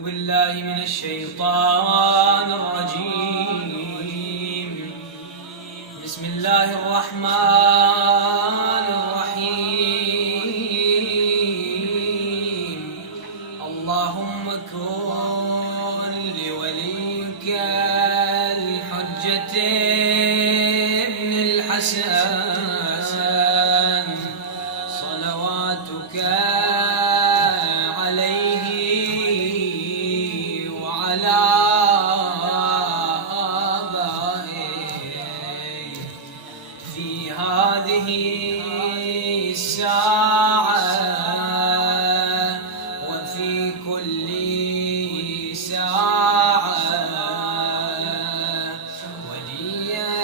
بالله من الشيطان الرجيم. بسم الله الرحمن الرحيم. اللهم كن لوليك الحجة ابن الحسن صلواتك عليه وعلى آبائه في هذه الساعة وفي كل ساعة وليا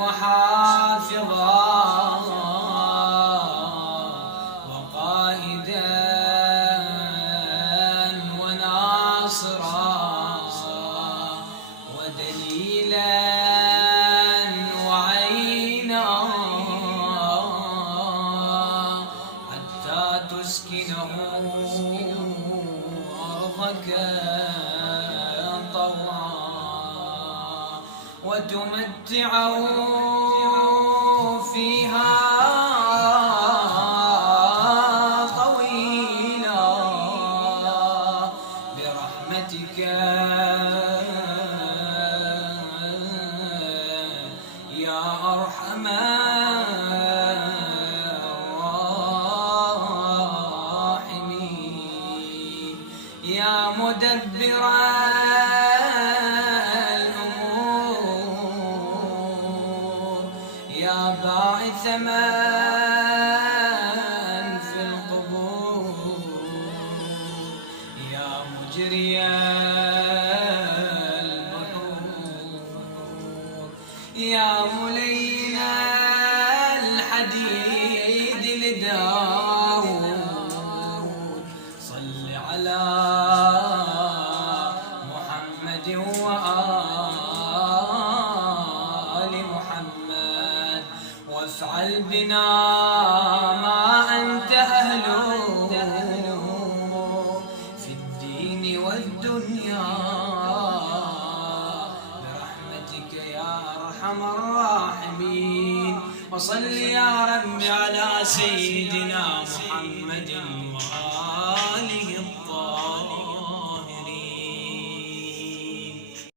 وحافظا وقائدا وناصرا ودليلا وعينا حتى تسكنه أرضك طوعا وتمتعه فيها طويلا برحمتك يا أرحم الراحمين. يا مدبر الأمور يا باعث من في القبور يا مجري البحور يا ملين الحديد لداود صل على محمد وآل محمد وافعل بنا ما أنت أهله في الدين والدنيا برحمتك يا أرحم الراحمين. وصل يا رب على سيدنا محمد وآله